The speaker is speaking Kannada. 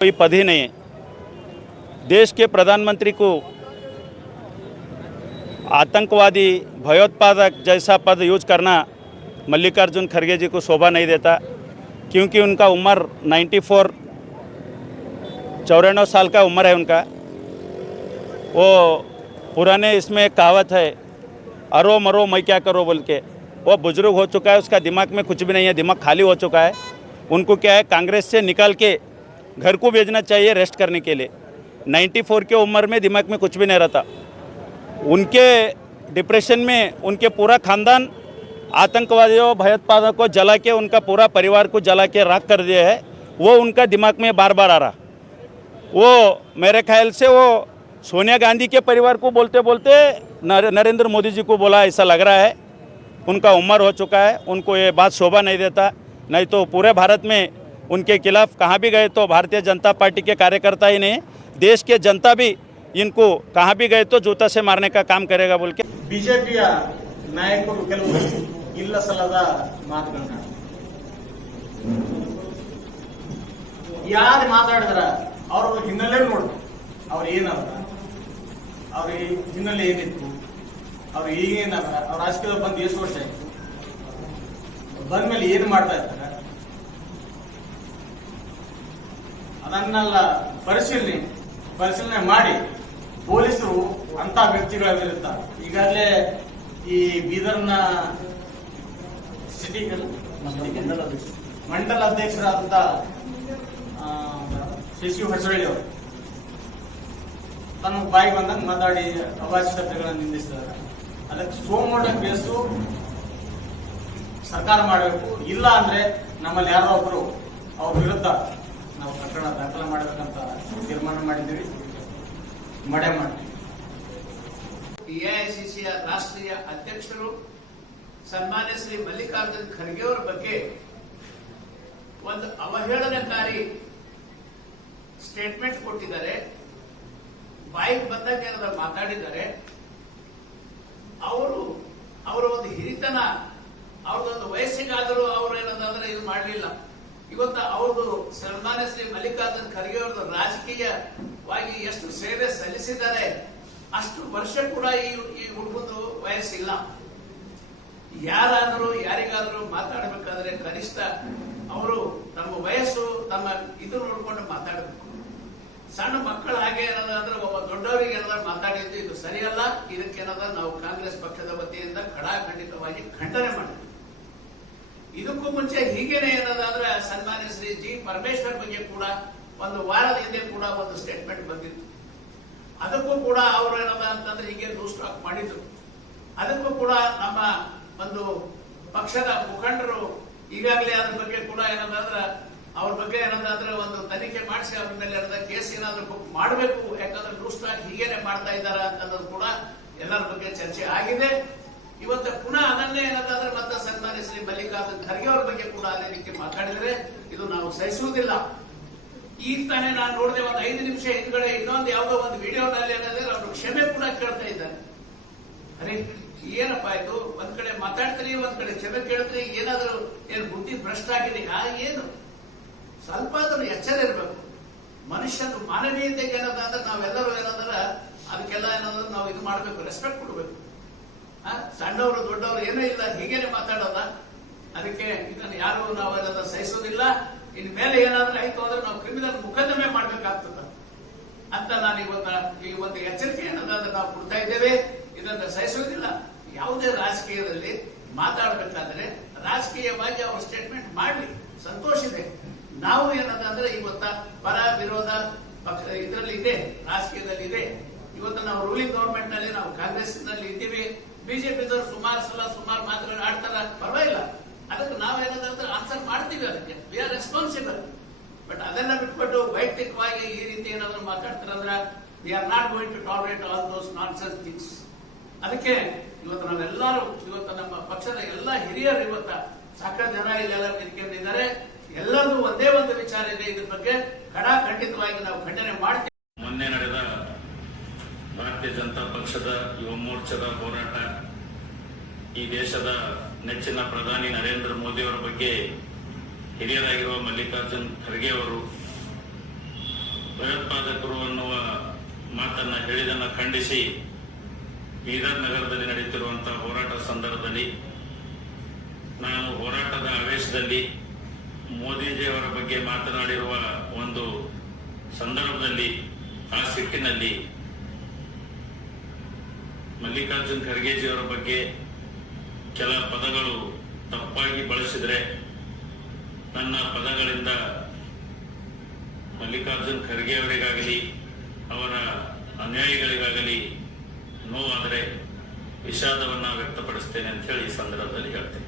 कोई पद ही नहीं है। देश के प्रधानमंत्री को आतंकवादी भयोत्पादक जैसा पद यूज करना मल्लिकार्जुन खड़गे जी को शोभा नहीं देता, क्योंकि उनका उम्र 94 साल का उम्र है उनका। वो पुराने इसमें कहावत है, अरो मरो मैं क्या करो बोल के। वो बुजुर्ग हो चुका है, उसका दिमाग में कुछ भी नहीं है, दिमाग खाली हो चुका है। उनको क्या है, कांग्रेस से निकाल के घर को भेजना चाहिए रेस्ट करने के लिए। 94 की उम्र में दिमाग में कुछ भी नहीं रहता। उनके डिप्रेशन में उनके पूरा खानदान आतंकवादियों भयोत्पादकों को जला के, उनका पूरा परिवार को जला के राख कर दिया है। वो उनका दिमाग में बार बार आ रहा। वो मेरे ख्याल से वो सोनिया गांधी के परिवार को बोलते बोलते नरेंद्र मोदी जी को बोला, ऐसा लग रहा है। उनका उम्र हो चुका है, उनको ये बात शोभा नहीं देता। नहीं तो पूरे भारत में उनके खिलाफ कहाँ भी गए तो भारतीय जनता पार्टी के कार्यकर्ता ही नहीं, देश के जनता भी इनको कहाँ भी गए तो जूता से मारने का काम करेगा बोल के ಬಿಜೆಪಿಯ ನಾಯಕರು ಕೆಲವು ಇಲ್ಲ ಸಲ್ಲದ ಮಾತುಗಳನ್ನ ಯಾರು ಮಾತಾಡಿದ್ರ ಅವ್ರ ಹಿನ್ನೆಲೆ ನೋಡ್ಬೇಕು. ಅವ್ರು ಏನಂತ, ಅವ್ರ ಹಿನ್ನೆಲೆ ಏನಿತ್ತು, ಅವ್ರು ಈಗೇನದ, ಅವ್ರ ರಾಜಕೀಯದಲ್ಲಿ ಬಂದು ಎಷ್ಟು ವರ್ಷ ಆಯ್ತು, ಬಂದ್ಮೇಲೆ ಏನ್ ಮಾಡ್ತಾ ಇರ್ತಾರೆ ಅದನ್ನೆಲ್ಲ ಪರಿಶೀಲನೆ ಮಾಡಿ ಪೊಲೀಸರು ಅಂತ ವ್ಯಕ್ತಿಗಳ ವಿರುದ್ಧ ಈಗಾಗಲೇ ಈ ಬೀದರ್ನ ಸಿಟಿ ಮಂಡಲ ಅಧ್ಯಕ್ಷರಾದಂತ ಶಶಿ ಹೊಸಳ್ಳಿ ಅವರು ತನ್ನ ಬಾಯಿ ಬಂದಂಗೆ ಮಾತಾಡಿ ಅವಾಚ್ಯತೆಗಳನ್ನು ನಿಂದಿಸಿದ್ದಾರೆ. ಅದಕ್ಕೆ ಸೋಮವಾರ ಕೇಸು ಸರ್ಕಾರ ಮಾಡಬೇಕು, ಇಲ್ಲ ಅಂದ್ರೆ ನಮ್ಮಲ್ಲಿ ಯಾರೋ ಒಬ್ರು ಅವ್ರ ವಿರುದ್ಧ ನಾವು ಪ್ರಕರಣ ದಾಖಲೆ ಮಾಡಬೇಕಂತ ತೀರ್ಮಾನ ಮಾಡಿದ್ದೀವಿ, ಮಾಡೇ ಮಾಡ್ತೀವಿ. ಎಐಸಿಸಿಯ ರಾಷ್ಟ್ರೀಯ ಅಧ್ಯಕ್ಷರು ಸನ್ಮಾನ್ಯ ಶ್ರೀ ಮಲ್ಲಿಕಾರ್ಜುನ್ ಖರ್ಗೆ ಅವರ ಬಗ್ಗೆ ಒಂದು ಅವಹೇಳನಕಾರಿ ಸ್ಟೇಟ್ಮೆಂಟ್ ಕೊಟ್ಟಿದ್ದಾರೆ, ಬಾಯಿಗೆ ಬಂದಾಗ ಏನಾದ್ರು ಮಾತಾಡಿದ್ದಾರೆ. ಅವರ ಒಂದು ಹಿರಿತನ, ಅವ್ರದೊಂದು ವಯಸ್ಸಿಗಾದರೂ ಅವರು ಏನಂದ್ರೆ ಇದು ಮಾಡಲಿಲ್ಲ. ಇವತ್ತು ಅವ್ರದ್ದು ಸನ್ಮಾನ್ಯ ಶ್ರೀ ಮಲ್ಲಿಕಾರ್ಜುನ್ ಖರ್ಗೆ ಅವ್ರದ್ದು ರಾಜಕೀಯವಾಗಿ ಎಷ್ಟು ಸೇವೆ ಸಲ್ಲಿಸಿದ್ದಾರೆ, ಅಷ್ಟು ವರ್ಷ ಕೂಡ ಈ ಹುಡುಗಂದು ವಯಸ್ಸಿಲ್ಲ. ಯಾರಾದರೂ ಯಾರಿಗಾದರೂ ಮಾತಾಡಬೇಕಾದ್ರೆ ಕನಿಷ್ಠ ಅವರು ತಮ್ಮ ವಯಸ್ಸು ತಮ್ಮ ಇದು ನೋಡ್ಕೊಂಡು ಮಾತಾಡಬೇಕು. ಸಣ್ಣ ಮಕ್ಕಳ ಹಾಗೆ ಏನಾದ್ರೆ ಒಬ್ಬ ದೊಡ್ಡವರಿಗೆ ಏನಾದ್ರು ಮಾತಾಡಿದ್ದು ಇದು ಸರಿಯಲ್ಲ. ಇದಕ್ಕೇನಾದ್ರೆ ನಾವು ಕಾಂಗ್ರೆಸ್ ಪಕ್ಷದ ವತಿಯಿಂದ ಖಡಾಖಂಡಿತವಾಗಿ ಖಂಡನೆ ಮಾಡಿದ್ವಿ. ಇದಕ್ಕೂ ಮುಂಚೆ ಹೀಗೇನೆ ಏನದಾದ್ರೆ ಸನ್ಮಾನ್ಯ ಶ್ರೀ ಜಿ ಪರಮೇಶ್ವರ್ ಬಗ್ಗೆ ಕೂಡ ಒಂದು ವಾರದ ಹಿಂದೆ ಕೂಡ ಒಂದು ಸ್ಟೇಟ್ಮೆಂಟ್ ಬಂದಿತ್ತು. ಅದಕ್ಕೂ ಕೂಡ ಅವರು ಏನದ ಅಂತಂದ್ರೆ ಹೀಗೆ ಲೂಸ್ ಟಾಕ್ ಮಾಡಿದ್ರು. ಅದಕ್ಕೂ ಕೂಡ ನಮ್ಮ ಒಂದು ಪಕ್ಷದ ಮುಖಂಡರು ಈಗಾಗಲೇ ಅದ್ರ ಬಗ್ಗೆ ಕೂಡ ಏನಂದ್ರೆ ಅವ್ರ ಬಗ್ಗೆ ಏನಂದ್ರೆ ಒಂದು ತನಿಖೆ ಮಾಡಿಸಿ ಅವ್ರ ಮೇಲೆ ಏನದ ಕೇಸ್ ಏನಾದ್ರು ಬುಕ್ ಮಾಡಬೇಕು, ಯಾಕಂದ್ರೆ ಲೂಸ್ ಟಾಕ್ ಹೀಗೇನೆ ಮಾಡ್ತಾ ಇದ್ದಾರೆ ಅಂತಂದ್ರೆ ಕೂಡ ಎಲ್ಲರ ಬಗ್ಗೆ ಚರ್ಚೆ ಆಗಿದೆ. ಇವತ್ತು ಪುನಃ ಅದನ್ನೇ ಏನಂದ್ರೆ ಮತ್ತೆ ಸನ್ಮಾನ್ಯ ಶ್ರೀ ಮಲ್ಲಿಕಾರ್ಜುನ್ ಖರ್ಗೆ ಅವರ ಬಗ್ಗೆ ಕೂಡ ಅದೇ ರೀತಿ ಮಾತಾಡಿದರೆ ಇದು ನಾವು ಸಹಿಸುವುದಿಲ್ಲ. ಈಗ ತಾನೇ ನಾನು ನೋಡಿದೆ, ಒಂದು 5 ನಿಮಿಷ ಹಿಂದ್ಗಡೆ ಇನ್ನೊಂದು ಯಾವುದೋ ಒಂದು ವಿಡಿಯೋನಲ್ಲಿ ಏನಂದ್ರೆ ಅವರು ಕ್ಷಮೆ ಕೂಡ ಕೇಳ್ತಾ ಇದ್ದಾರೆ. ಅರೆ ಏನಪ್ಪ ಇದು, ಒಂದ್ ಕಡೆ ಮಾತಾಡ್ತೀರಿ, ಒಂದ್ ಕಡೆ ಕ್ಷಮೆ ಕೇಳ್ತೀರಿ, ಏನಾದ್ರು ಏನು ಬುದ್ಧಿ ಭ್ರಷ್ಟ ಆಗಿದೆ? ಏನು ಸ್ವಲ್ಪ ಆದ್ರೂ ಎಚ್ಚರ ಇರಬೇಕು. ಮನುಷ್ಯನ ಮಾನವೀಯತೆಗೆ ಏನಂದ್ರೆ ನಾವೆಲ್ಲರೂ ಏನಂದ್ರೆ ಅದಕ್ಕೆಲ್ಲ ಏನಾದ್ರು ನಾವು ಇದು ಮಾಡಬೇಕು, ರೆಸ್ಪೆಕ್ಟ್ ಕೊಡಬೇಕು. ಸಣ್ಣವರು ದೊಡ್ಡವರು ಏನೂ ಇಲ್ಲ, ಹೀಗೇನೆ ಮಾತಾಡೋದ. ಅದಕ್ಕೆ ಇದನ್ನು ಯಾರು ನಾವೆಲ್ಲ ಸಹಿಸೋದಿಲ್ಲ. ಇನ್ ಮೇಲೆ ಏನಾದ್ರೂ ಆಯ್ತು ಅಂದ್ರೆ ನಾವು ಕ್ರಿಮಿನಲ್ ಮೊಕದ್ದಮೆ ಮಾಡ್ಬೇಕಾಗ್ತದ ಅಂತ ನಾನು ಈ ಒಂದು ಎಚ್ಚರಿಕೆ ಏನಂದ್ರೆ ನಾವು ಕೊಡ್ತಾ ಇದ್ದೇವೆ. ಇದನ್ನು ಸಹಿಸೋದಿಲ್ಲ. ಯಾವುದೇ ರಾಜಕೀಯದಲ್ಲಿ ಮಾತಾಡಬೇಕಾದ್ರೆ ರಾಜಕೀಯವಾಗಿ ಅವರು ಸ್ಟೇಟ್ಮೆಂಟ್ ಮಾಡಲಿ, ಸಂತೋಷ ಇದೆ. ನಾವು ಏನಂದ್ರೆ ಇವತ್ತ ಪರ ವಿರೋಧ ಪಕ್ಷ ಇದರಲ್ಲಿ ಇದೆ, ರಾಜಕೀಯದಲ್ಲಿ ಇದೆ. ಇವತ್ತು ನಾವು ರೂಲಿಂಗ್ ಗವರ್ಮೆಂಟ್ ನಲ್ಲಿ ನಾವು ಕಾಂಗ್ರೆಸ್ ನಲ್ಲಿ ಇದ್ದೀವಿ. ಬಿಜೆಪಿದವರು ಸುಮಾರು ಮಾತುಗಳು ಆಡ್ತಾರ, ಪರವಾಗಿಲ್ಲ. ಅದಕ್ಕೆ ನಾವೇನಂದ್ರೆ ಆನ್ಸರ್ ಮಾಡ್ತೀವಿ, ಅದಕ್ಕೆ ವಿ ಆರ್ ರೆಸ್ಪಾನ್ಸಿಬಲ್. ಬಟ್ ಅದನ್ನ ಬಿಟ್ಬಿಟ್ಟು ವೈಯಕ್ತಿಕವಾಗಿ ಈ ರೀತಿ ಏನಾದ್ರು ಮಾತಾಡ್ತಾರಂದ್ರೆ we are not going to tolerate all those nonsense things. ಅದಕ್ಕೆ ಇವತ್ತು ನಾವೆಲ್ಲರೂ ಇವತ್ತು ನಮ್ಮ ಪಕ್ಷದ ಎಲ್ಲ ಹಿರಿಯರು ಇವತ್ತ ಸಾಕಷ್ಟು ಜನ ಇಲ್ಲೆಲ್ಲ ನಿಂತ್ಕೊಂಡಿದ್ದಾರೆ. ಎಲ್ಲರೂ ಒಂದೇ ಒಂದು ವಿಚಾರ ಇದೆ, ಇದ್ರ ಬಗ್ಗೆ ಖಂಡಿತವಾಗಿ ನಾವು ಖಂಡನೆ ಮಾಡ್ತೀವಿ. ಮೊನ್ನೆ ನಡೆದ ಭಾರತೀಯ ಜನತಾ ಪಕ್ಷದ ಯುವ ಮೋರ್ಚಾದ ಹೋರಾಟ, ಈ ದೇಶದ ನೆಚ್ಚಿನ ಪ್ರಧಾನಿ ನರೇಂದ್ರ ಮೋದಿ ಅವರ ಬಗ್ಗೆ ಹಿರಿಯರಾಗಿರುವ ಮಲ್ಲಿಕಾರ್ಜುನ್ ಖರ್ಗೆ ಅವರು ಭಯೋತ್ಪಾದಕರು ಅನ್ನುವ ಮಾತನ್ನು ಹೇಳಿದನ್ನು ಖಂಡಿಸಿ ಬೀದರ್ ನಗರದಲ್ಲಿ ನಡೆಯುತ್ತಿರುವಂತಹ ಹೋರಾಟ ಸಂದರ್ಭದಲ್ಲಿ ನಾನು ಹೋರಾಟದ ಆವೇಶದಲ್ಲಿ ಮೋದಿಜಿಯವರ ಬಗ್ಗೆ ಮಾತನಾಡಿರುವ ಒಂದು ಸಂದರ್ಭದಲ್ಲಿ ಆ ಸಿಟ್ಟಿನಲ್ಲಿ ಮಲ್ಲಿಕಾರ್ಜುನ್ ಖರ್ಗೆಜಿಯವರ ಬಗ್ಗೆ ಕೆಲ ಪದಗಳು ತಪ್ಪಾಗಿ ಬಳಸಿದರೆ ನನ್ನ ಪದಗಳಿಂದ ಮಲ್ಲಿಕಾರ್ಜುನ್ ಖರ್ಗೆ ಅವರಿಗಾಗಲಿ ಅವರ ಅನ್ಯಾಯಿಗಳಿಗಾಗಲಿ ನೋವಾದರೆ ವಿಷಾದವನ್ನು ವ್ಯಕ್ತಪಡಿಸ್ತೇನೆ ಅಂತ ಹೇಳಿ ಈ ಸಂದರ್ಭದಲ್ಲಿ ಹೇಳ್ತೇನೆ.